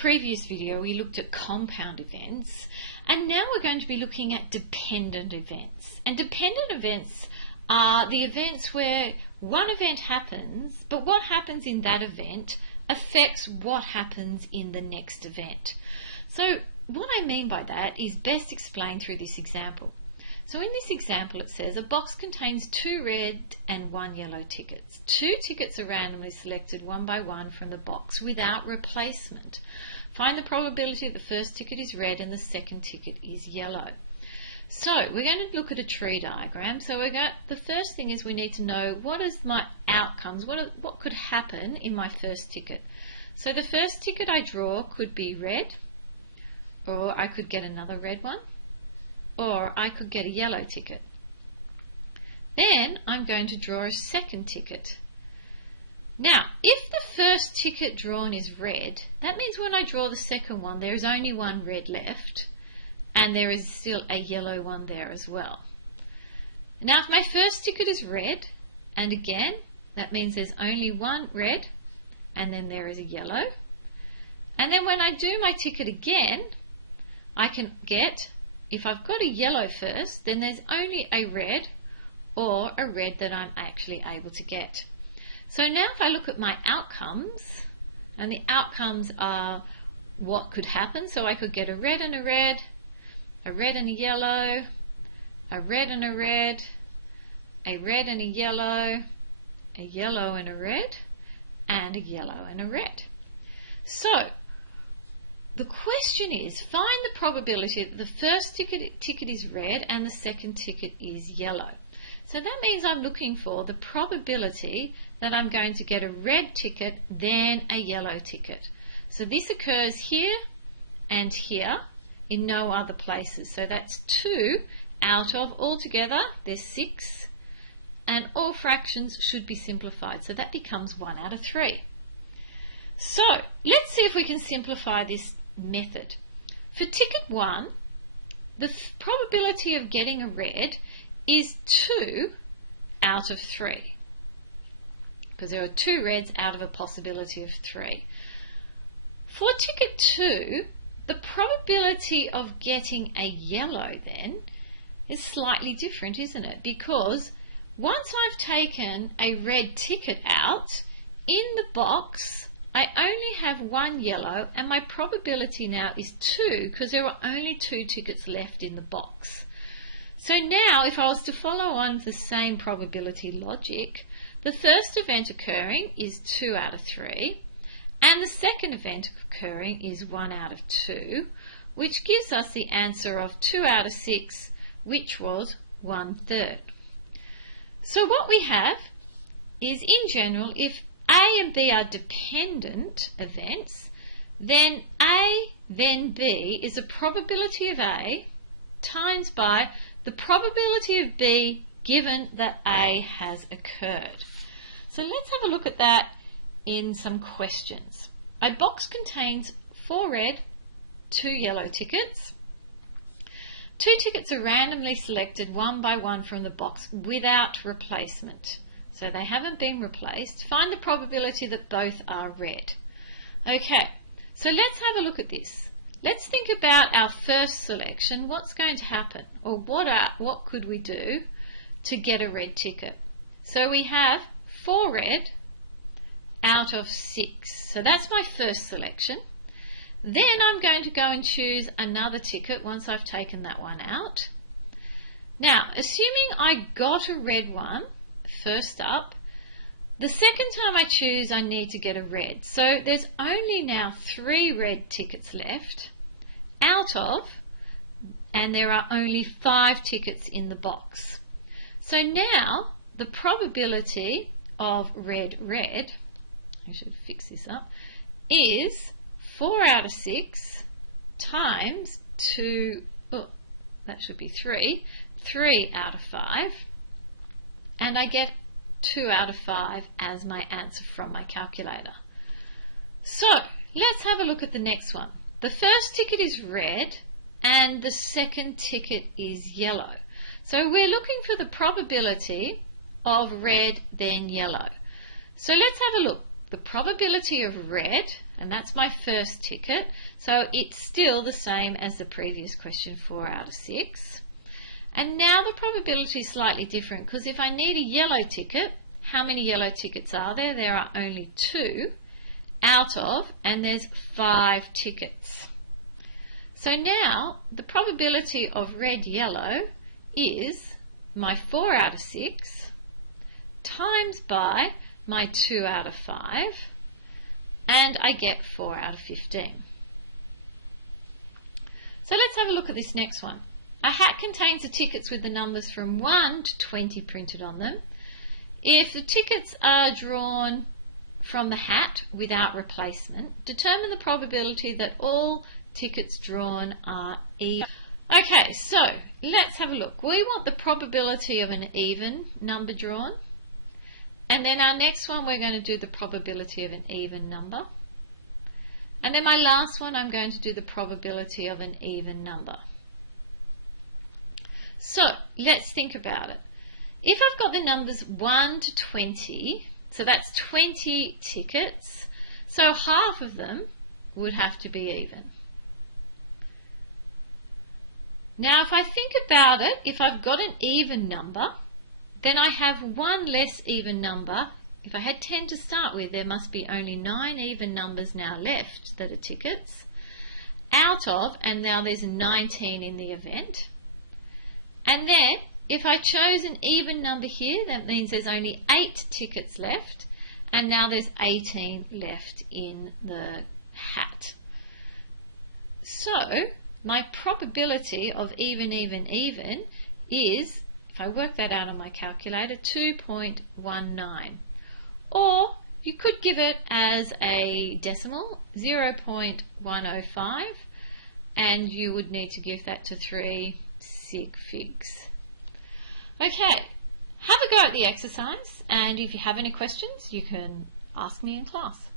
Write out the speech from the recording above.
previous video, we looked at compound events, and now we're going to be looking at dependent events. And dependent events are the events where one event happens, but what happens in that event affects what happens in the next event. So what I mean by that is best explained through this example. So in this example it says a box contains 2 red and 1 yellow tickets. 2 tickets are randomly selected one by one from the box without replacement. Find the probability that the first ticket is red and the second ticket is yellow. So we're going to look at a tree diagram. So the first thing is we need to know what is my outcomes, what could happen in my first ticket. So the first ticket I draw could be red, or I could get another red one, or I could get a yellow ticket. Then I'm going to draw a second ticket. Now, if the first ticket drawn is red, that means when I draw the second one, there is only one red left, and there is still a yellow one there as well. Now, if my first ticket is red, and again, that means there's only one red, and then there is a yellow. And then when I do my ticket again, I can get, if I've got a yellow first, then there's only a red or a red that I'm actually able to get. So now if I look at my outcomes, and the outcomes are what could happen. So I could get a red and a red and a yellow, a red and a red, a red and a yellow and a red, and a yellow and a red. So the question is, find the probability that the first ticket is red and the second ticket is yellow. So that means I'm looking for the probability that I'm going to get a red ticket, then a yellow ticket. So this occurs here and here, in no other places. So that's 2 out of, altogether, there's 6, and all fractions should be simplified. So that becomes 1 out of 3. So let's see if we can simplify this method. For ticket 1, the probability of getting a red is 2 out of 3, because there are 2 reds out of a possibility of 3. For ticket 2, the probability of getting a yellow then is slightly different, isn't it? Because once I've taken a red ticket out, in the box I only have 1 yellow, and my probability now is 2 because there are only 2 tickets left in the box. So now if I was to follow on the same probability logic, the first event occurring is 2 out of 3, and the second event occurring is 1 out of 2, which gives us the answer of 2 out of 6, which was 1/3. So what we have is, in general, if A and B are dependent events, then A then B is a probability of A times by the probability of B given that A has occurred. So let's have a look at that in some questions. A box contains 4 red, 2 yellow tickets. 2 tickets are randomly selected one by one from the box without replacement. So they haven't been replaced. Find the probability that both are red. Okay, so let's have a look at this. Let's think about our first selection. What's going to happen? Or what could we do to get a red ticket? So we have 4 red out of 6. So that's my first selection. Then I'm going to go and choose another ticket once I've taken that one out. Now, assuming I got a red one, first up, the second time I choose I need to get a red. So there's only now 3 red tickets left out of, and there are only 5 tickets in the box. So now the probability of red, I should fix this up, is 4 out of 6 times 2, that should be 3 out of 5, and I get 2 out of 5 as my answer from my calculator. So let's have a look at the next one. The first ticket is red and the second ticket is yellow. So we're looking for the probability of red then yellow. So let's have a look. The probability of red, And that's my first ticket. So it's still the same as the previous question, 4 out of 6. And now the probability is slightly different, because if I need a yellow ticket, how many yellow tickets are there? There are only 2 out of, and there's 5 tickets. So now the probability of red-yellow is my 4 out of 6 times by my 2 out of 5, and I get 4 out of 15. So let's have a look at this next one. A hat contains the tickets with the numbers from 1 to 20 printed on them. If the tickets are drawn from the hat without replacement, determine the probability that all tickets drawn are even. Okay, so let's have a look. We want the probability of an even number drawn. And then our next one, we're going to do the probability of an even number. And then my last one, I'm going to do the probability of an even number. So let's think about it. If I've got the numbers 1 to 20, so that's 20 tickets, so half of them would have to be even. Now if I think about it, if I've got an even number, then I have one less even number. If I had 10 to start with, there must be only 9 even numbers now left that are tickets out of, and now there's 19 in the event. And then if I chose an even number here, that means there's only 8 tickets left, and now there's 18 left in the hat. So my probability of even is, if I work that out on my calculator, 2.19. Or you could give it as a decimal, 0.105, and you would need to give that to 3 sig figs. Okay, have a go at the exercise, and if you have any questions, you can ask me in class.